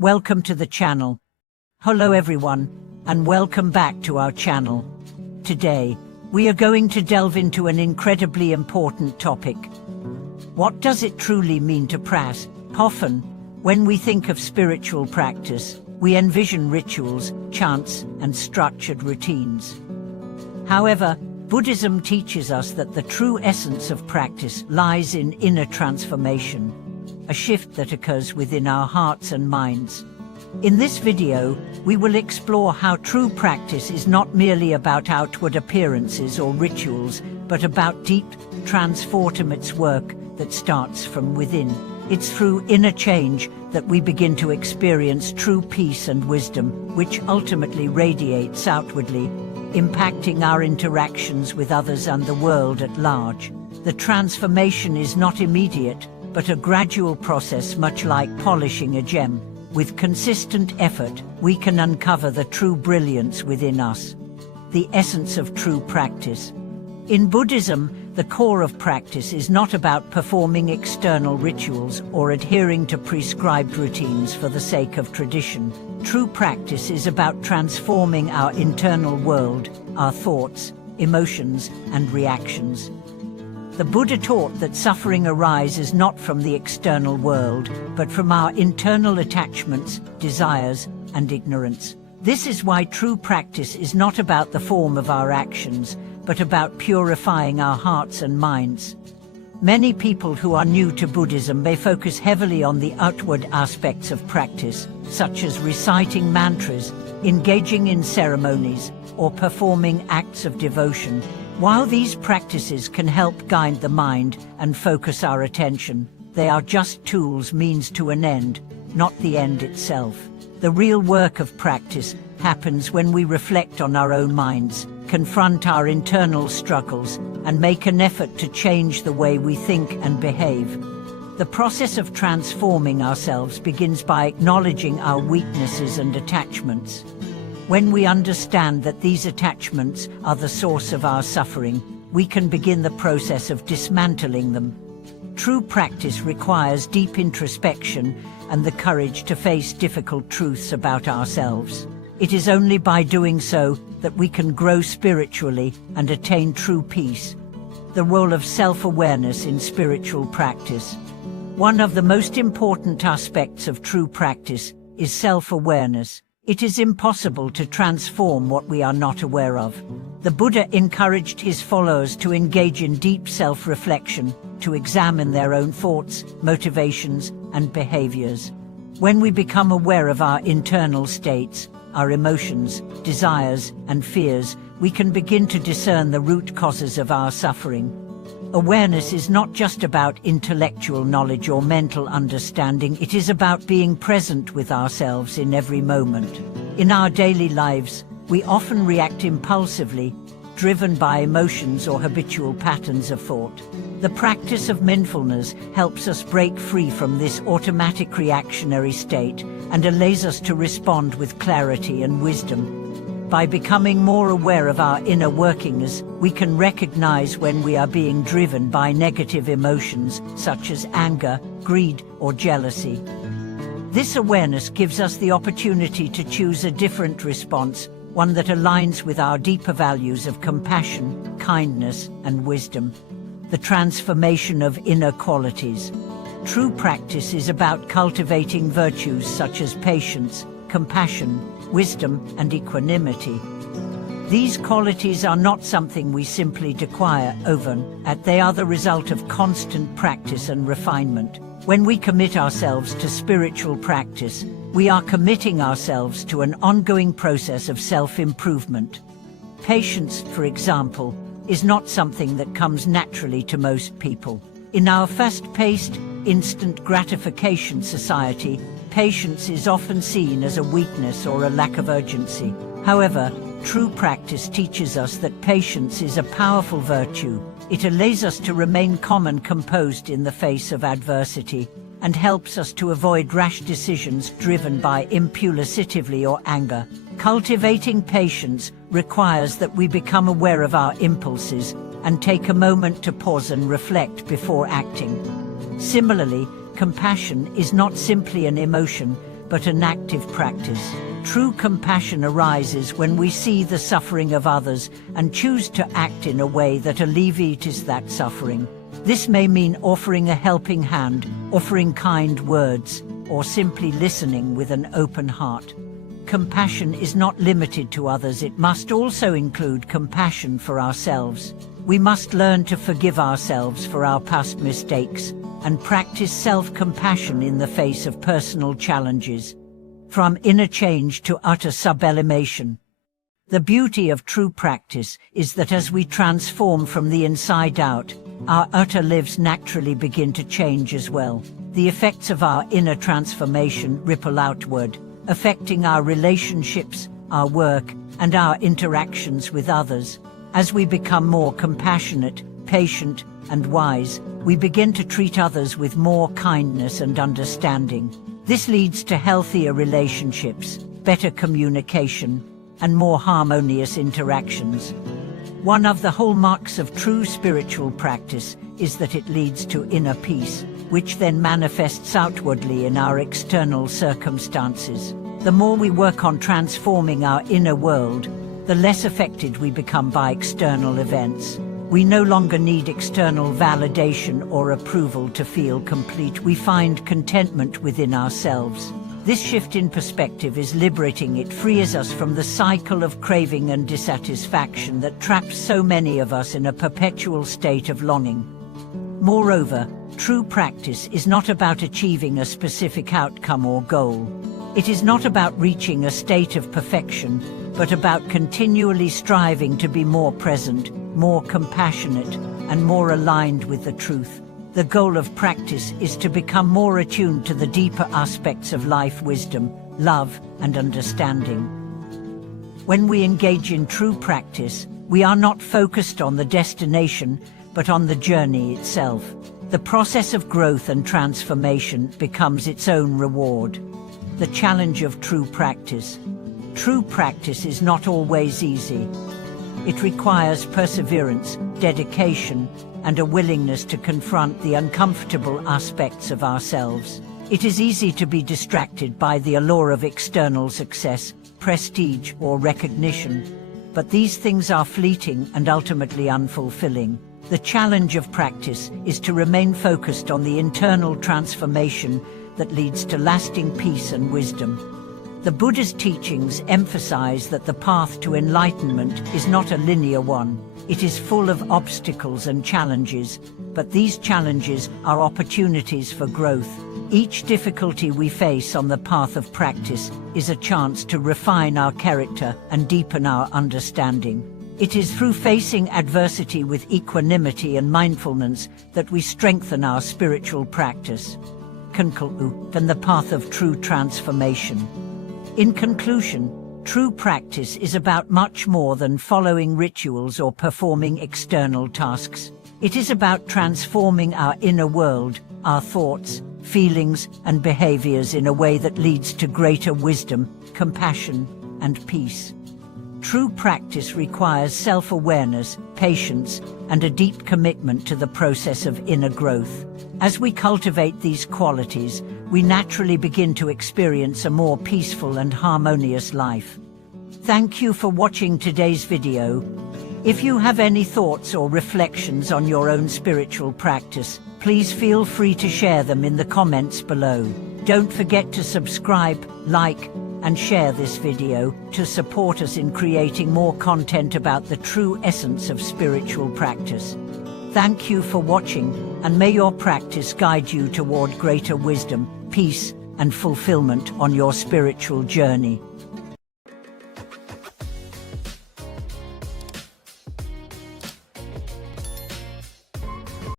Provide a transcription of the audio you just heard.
Welcome to the channel. Hello everyone, and welcome back to our channel. Today, we are going to delve into an incredibly important topic. What does it truly mean to practice? Often, when we think of spiritual practice, we envision rituals, chants, and structured routines. However, Buddhism teaches us that the true essence of practice lies in inner transformation, a shift that occurs within our hearts and minds. In this video, we will explore how true practice is not merely about outward appearances or rituals, but about deep, transformative work that starts from within. It's through inner change that we begin to experience true peace and wisdom, which ultimately radiates outwardly, impacting our interactions with others and the world at large. The transformation is not immediate, but a gradual process, much like polishing a gem. With consistent effort, we can uncover the true brilliance within us. The essence of true practice. In Buddhism, the core of practice is not about performing external rituals or adhering to prescribed routines for the sake of tradition. True practice is about transforming our internal world, our thoughts, emotions, and reactions. The Buddha taught that suffering arises not from the external world, but from our internal attachments, desires, and ignorance. This is why true practice is not about the form of our actions, but about purifying our hearts and minds. Many people who are new to Buddhism may focus heavily on the outward aspects of practice, such as reciting mantras, engaging in ceremonies, or performing acts of devotion. While these practices can help guide the mind and focus our attention, they are just tools, means to an end, not the end itself. The real work of practice happens when we reflect on our own minds, confront our internal struggles, and make an effort to change the way we think and behave. The process of transforming ourselves begins by acknowledging our weaknesses and attachments. When we understand that these attachments are the source of our suffering, we can begin the process of dismantling them. True practice requires deep introspection and the courage to face difficult truths about ourselves. It is only by doing so that we can grow spiritually and attain true peace. The role of self-awareness in spiritual practice. One of the most important aspects of true practice is self-awareness. It is impossible to transform what we are not aware of. The Buddha encouraged his followers to engage in deep self-reflection, to examine their own thoughts, motivations, and behaviors. When we become aware of our internal states, our emotions, desires, and fears, we can begin to discern the root causes of our suffering. Awareness is not just about intellectual knowledge or mental understanding, it is about being present with ourselves in every moment. In our daily lives, we often react impulsively, driven by emotions or habitual patterns of thought. The practice of mindfulness helps us break free from this automatic reactionary state and allows us to respond with clarity and wisdom. By becoming more aware of our inner workings, we can recognize when we are being driven by negative emotions, such as anger, greed, or jealousy. This awareness gives us the opportunity to choose a different response, one that aligns with our deeper values of compassion, kindness, and wisdom. The transformation of inner qualities. True practice is about cultivating virtues such as patience, compassion, wisdom, and equanimity. These qualities are not something we simply acquire overnight. They are the result of constant practice and refinement. When we commit ourselves to spiritual practice, we are committing ourselves to an ongoing process of self-improvement. Patience, for example, is not something that comes naturally to most people. In our fast-paced, instant gratification society, patience is often seen as a weakness or a lack of urgency. However, true practice teaches us that patience is a powerful virtue. It allows us to remain calm and composed in the face of adversity, and helps us to avoid rash decisions driven by impulsivity or anger. Cultivating patience requires that we become aware of our impulses and take a moment to pause and reflect before acting. Similarly, compassion is not simply an emotion, but an active practice. True compassion arises when we see the suffering of others and choose to act in a way that alleviates that suffering. This may mean offering a helping hand, offering kind words, or simply listening with an open heart. Compassion is not limited to others, it must also include compassion for ourselves. We must learn to forgive ourselves for our past mistakes and practice self-compassion in the face of personal challenges. From inner change to utter sublimation. The beauty of true practice is that as we transform from the inside out, our outer lives naturally begin to change as well. The effects of our inner transformation ripple outward, affecting our relationships, our work, and our interactions with others. As we become more compassionate, patient, and wise, we begin to treat others with more kindness and understanding. This leads to healthier relationships, better communication, and more harmonious interactions. One of the hallmarks of true spiritual practice is that it leads to inner peace, which then manifests outwardly in our external circumstances. The more we work on transforming our inner world, the less affected we become by external events. We no longer need external validation or approval to feel complete. We find contentment within ourselves. This shift in perspective is liberating. It frees us from the cycle of craving and dissatisfaction that traps so many of us in a perpetual state of longing. Moreover, true practice is not about achieving a specific outcome or goal. It is not about reaching a state of perfection, but about continually striving to be more present, more compassionate, and more aligned with the truth. The goal of practice is to become more attuned to the deeper aspects of life: wisdom, love, and understanding. When we engage in true practice, we are not focused on the destination, but on the journey itself. The process of growth and transformation becomes its own reward. The challenge of true practice. True practice is not always easy. It requires perseverance, dedication, and a willingness to confront the uncomfortable aspects of ourselves. It is easy to be distracted by the allure of external success, prestige, or recognition, but these things are fleeting and ultimately unfulfilling. The challenge of practice is to remain focused on the internal transformation that leads to lasting peace and wisdom. The Buddhist teachings emphasize that the path to enlightenment is not a linear one. It is full of obstacles and challenges, but these challenges are opportunities for growth. Each difficulty we face on the path of practice is a chance to refine our character and deepen our understanding. It is through facing adversity with equanimity and mindfulness that we strengthen our spiritual practice. And the path of true transformation. In conclusion, true practice is about much more than following rituals or performing external tasks. It is about transforming our inner world, our thoughts, feelings, and behaviors in a way that leads to greater wisdom, compassion, and peace. True practice requires self-awareness, patience, and a deep commitment to the process of inner growth. As we cultivate these qualities, we naturally begin to experience a more peaceful and harmonious life. Thank you for watching today's video. If you have any thoughts or reflections on your own spiritual practice, please feel free to share them in the comments below. Don't forget to subscribe, like, and share this video to support us in creating more content about the true essence of spiritual practice. Thank you for watching, and may your practice guide you toward greater wisdom, peace, and fulfillment on your spiritual journey.